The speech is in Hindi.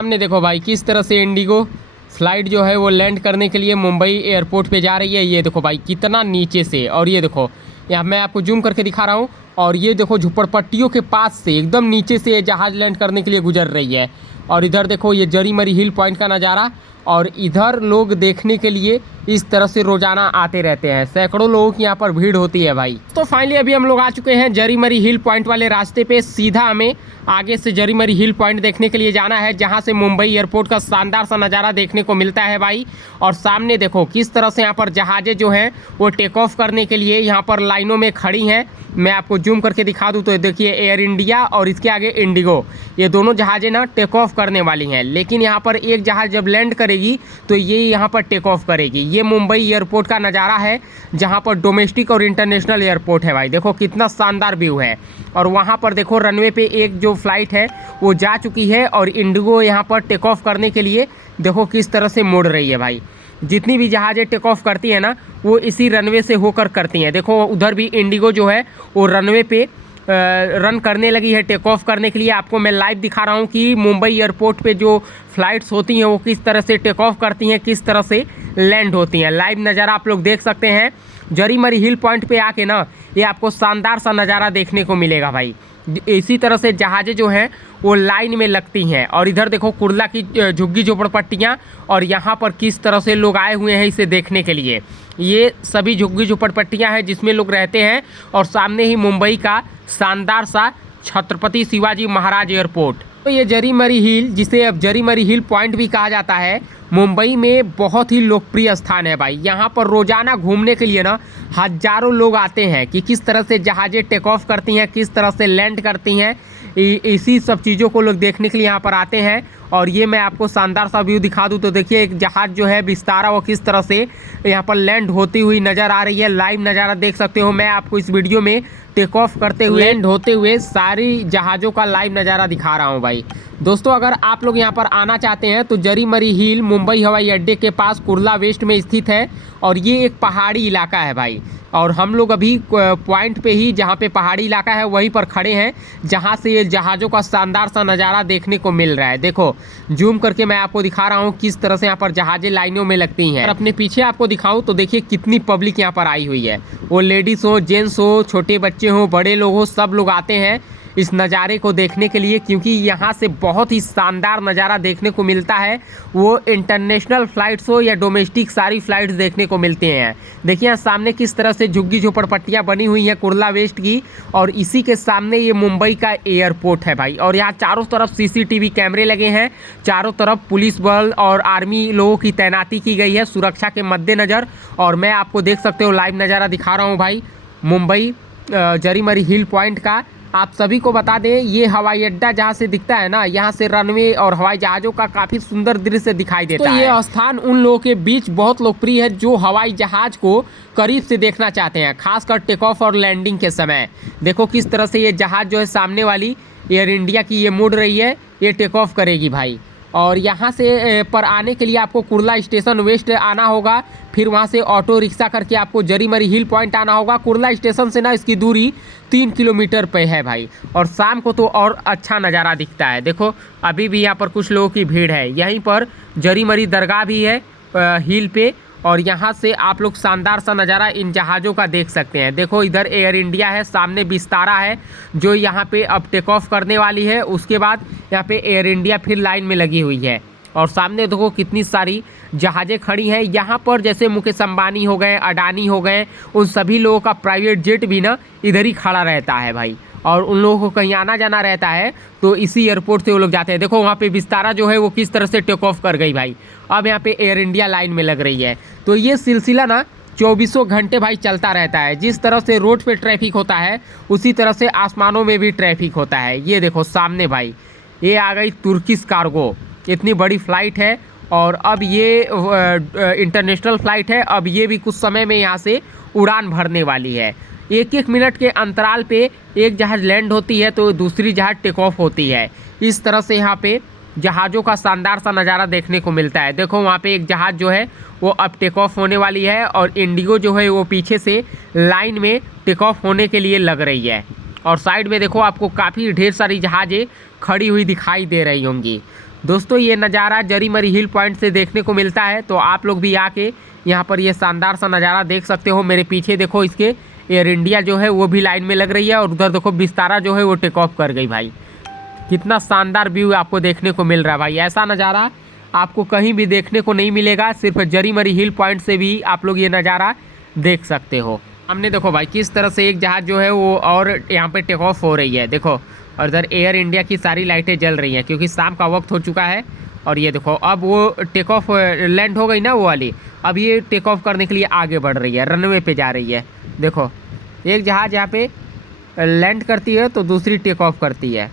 सामने देखो भाई किस तरह से इंडिगो फ्लाइट जो है वो लैंड करने के लिए मुंबई एयरपोर्ट पे जा रही है। ये देखो भाई कितना नीचे से, और ये देखो यहाँ मैं आपको जूम करके दिखा रहा हूँ। और ये देखो झुप्पड़पट्टियों के पास से एकदम नीचे से ये जहाज़ लैंड करने के लिए गुजर रही है। और इधर देखो ये जरी मरी हिल पॉइंट का नज़ारा, और इधर लोग देखने के लिए इस तरह से रोज़ाना आते रहते हैं। सैकड़ों लोगों की यहाँ पर भीड़ होती है भाई। तो फाइनली अभी हम लोग आ चुके हैं जरी मरी हिल पॉइंट वाले रास्ते पे। सीधा हमें आगे से जरी मरी हिल पॉइंट देखने के लिए जाना है, जहाँ से मुंबई एयरपोर्ट का शानदार सा नज़ारा देखने को मिलता है भाई। और सामने देखो किस तरह से यहाँ पर जहाज़ें जो हैं वो टेक ऑफ करने के लिए यहाँ पर लाइनों में खड़ी हैं। मैं आपको जूम करके दिखा दूँ तो देखिए एयर इंडिया और इसके आगे इंडिगो, ये दोनों जहाज़ें ना टेक ऑफ करने वाली हैं। लेकिन यहाँ पर एक जहाज़ जब लैंड करेगी तो ये यहाँ पर टेक ऑफ करेगी। ये मुंबई एयरपोर्ट का नज़ारा है, जहाँ पर डोमेस्टिक और इंटरनेशनल एयरपोर्ट है भाई। देखो कितना शानदार व्यू है। और वहाँ पर देखो रनवे पे एक जो फ्लाइट है वो जा चुकी है, और इंडिगो यहाँ पर टेक ऑफ करने के लिए देखो किस तरह से मुड़ रही है भाई। जितनी भी जहाज़ें टेक ऑफ करती हैं ना वो इसी रनवे से होकर करती हैं। देखो उधर भी इंडिगो जो है वो रनवे पे रन करने लगी है टेक ऑफ करने के लिए। आपको मैं लाइव दिखा रहा हूँ कि मुंबई एयरपोर्ट पे जो फ़्लाइट्स होती हैं वो किस तरह से टेक ऑफ करती हैं, किस तरह से लैंड होती हैं। लाइव नज़ारा आप लोग देख सकते हैं। जरी मरी हिल पॉइंट पे आके ना ये आपको शानदार सा नज़ारा देखने को मिलेगा भाई। इसी तरह से जहाज़ें जो हैं वो लाइन में लगती हैं। और इधर देखो कुर्ला की झुग्गी झोपड़पट्टियाँ, और यहाँ पर किस तरह से लोग आए हुए हैं इसे देखने के लिए। ये सभी झुग्गी झोपड़पट्टियाँ हैं जिसमें लोग रहते हैं। और सामने ही मुंबई का शानदार सा छत्रपति शिवाजी महाराज एयरपोर्ट। तो ये जरी मरी हिल, जिसे अब जरी मरी हिल पॉइंट भी कहा जाता है, मुंबई में बहुत ही लोकप्रिय स्थान है भाई। यहाँ पर रोज़ाना घूमने के लिए ना हज़ारों लोग आते हैं कि किस तरह से जहाज़ें टेक ऑफ करती हैं, किस तरह से लैंड करती हैं। इसी सब चीज़ों को लोग देखने के लिए यहाँ पर आते हैं। और ये मैं आपको शानदार सा व्यू दिखा दूँ तो देखिए एक जहाज़ जो है विस्तारा वो किस तरह से यहाँ पर लैंड होती हुई नज़र आ रही है। लाइव नज़ारा देख सकते हो। मैं आपको इस वीडियो में टेक ऑफ करते हुए, लैंड होते हुए सारी जहाज़ों का लाइव नज़ारा दिखा रहा हूँ भाई। दोस्तों अगर आप लोग यहाँ पर आना चाहते हैं तो जरी मरी हिल मुंबई हवाई अड्डे के पास कुर्ला वेस्ट में स्थित है। और ये एक पहाड़ी इलाका है भाई। और हम लोग अभी पॉइंट पे ही, जहाँ पे पहाड़ी इलाका है वहीं पर खड़े हैं, जहाँ से ये जहाज़ों का शानदार सा नज़ारा देखने को मिल रहा है। देखो जूम करके मैं आपको दिखा रहा हूँ किस तरह से यहाँ पर जहाज़ें लाइनों में लगती हैं। और अपने पीछे आपको दिखाऊँ तो देखिए कितनी पब्लिक यहाँ पर आई हुई है। वो लेडीज़ हो, जेंट्स हो, छोटे बच्चे हो, बड़े लोग हो, सब लोग आते हैं इस नज़ारे को देखने के लिए, क्योंकि यहाँ से बहुत ही शानदार नज़ारा देखने को मिलता है। वो इंटरनेशनल फ़्लाइट्स हो या डोमेस्टिक, सारी फ़्लाइट्स देखने को मिलते हैं। देखिए यहाँ सामने किस तरह से झुग्गी झोपड़पट्टियाँ बनी हुई हैं कुर्ला वेस्ट की, और इसी के सामने ये मुंबई का एयरपोर्ट है भाई। और यहाँ चारों तरफ सीसीटीवी कैमरे लगे हैं, चारों तरफ पुलिस बल और आर्मी लोगों की तैनाती की गई है सुरक्षा के मद्देनज़र। और मैं आपको देख सकते हो लाइव नज़ारा दिखा रहा हूँ भाई मुंबई जरी मरी हिल पॉइंट का। आप सभी को बता दें ये हवाई अड्डा जहाँ से दिखता है ना, यहाँ से रनवे और हवाई जहाज़ों का काफ़ी सुंदर दृश्य दिखाई देता है। तो ये स्थान उन लोगों के बीच बहुत लोकप्रिय है जो हवाई जहाज़ को करीब से देखना चाहते हैं, खासकर टेक ऑफ और लैंडिंग के समय। देखो किस तरह से ये जहाज़ जो है सामने वाली एयर इंडिया की ये मुड़ रही है, ये टेक ऑफ करेगी भाई। और यहाँ से पर आने के लिए आपको कुर्ला स्टेशन वेस्ट आना होगा, फिर वहाँ से ऑटो रिक्शा करके आपको जरी मरी हिल पॉइंट आना होगा। कुर्ला स्टेशन से ना इसकी दूरी 3 किलोमीटर पे है भाई। और शाम को तो और अच्छा नज़ारा दिखता है। देखो अभी भी यहाँ पर कुछ लोगों की भीड़ है। यहीं पर जरी मरी दरगाह भी है हिल पे, और यहाँ से आप लोग शानदार सा नज़ारा इन जहाज़ों का देख सकते हैं। देखो इधर एयर इंडिया है, सामने विस्तारा है जो यहाँ पे अब टेक ऑफ करने वाली है। उसके बाद यहाँ पे एयर इंडिया फिर लाइन में लगी हुई है। और सामने देखो कितनी सारी जहाज़ें खड़ी हैं। यहाँ पर जैसे मुकेश अंबानी हो गए, अडानी हो गए, उन सभी लोगों का प्राइवेट जेट भी ना इधर ही खड़ा रहता है भाई। और उन लोगों को कहीं आना जाना रहता है तो इसी एयरपोर्ट से वो लोग जाते हैं। देखो वहाँ पे विस्तारा जो है वो किस तरह से टेक ऑफ कर गई भाई। अब यहाँ पे एयर इंडिया लाइन में लग रही है। तो ये सिलसिला ना 24 घंटे भाई चलता रहता है। जिस तरह से रोड पे ट्रैफिक होता है उसी तरह से आसमानों में भी ट्रैफिक होता है। ये देखो सामने भाई ये आ गई तुर्किश कार्गो, इतनी बड़ी फ़्लाइट है। और अब ये इंटरनेशनल फ़्लाइट है। अब ये भी कुछ समय में यहाँ से उड़ान भरने वाली है। 1-1 मिनट के अंतराल पे एक जहाज़ लैंड होती है तो दूसरी जहाज़ टेक ऑफ होती है। इस तरह से यहाँ पे जहाज़ों का शानदार सा नज़ारा देखने को मिलता है। देखो वहाँ पे एक जहाज़ जो है वो अब टेक ऑफ होने वाली है, और इंडिगो जो है वो पीछे से लाइन में टेक ऑफ होने के लिए लग रही है। और साइड में देखो आपको काफ़ी ढेर सारी जहाज़ें खड़ी हुई दिखाई दे रही होंगी। दोस्तों ये नज़ारा जरी मरी हिल पॉइंट से देखने को मिलता है, तो आप लोग भी आके यहाँ पर ये शानदार सा नज़ारा देख सकते हो। मेरे पीछे देखो इसके एयर इंडिया जो है वो भी लाइन में लग रही है, और उधर देखो विस्तारा जो है वो टेक ऑफ कर गई भाई। कितना शानदार व्यू आपको देखने को मिल रहा है भाई। ऐसा नज़ारा आपको कहीं भी देखने को नहीं मिलेगा, सिर्फ जरी मरी हिल पॉइंट से भी आप लोग ये नज़ारा देख सकते हो। हमने देखो भाई किस तरह से एक जहाज़ जो है वो और यहाँ पे टेक ऑफ हो रही है देखो, और इधर एयर इंडिया की सारी लाइटें जल रही हैं क्योंकि शाम का वक्त हो चुका है। और ये देखो अब वो टेक ऑफ लैंड हो गई ना वो वाली, अब ये टेक ऑफ करने के लिए आगे बढ़ रही है, रनवे पे जा रही है। देखो एक जहाज़ यहाँ पे लैंड करती है तो दूसरी टेक ऑफ करती है।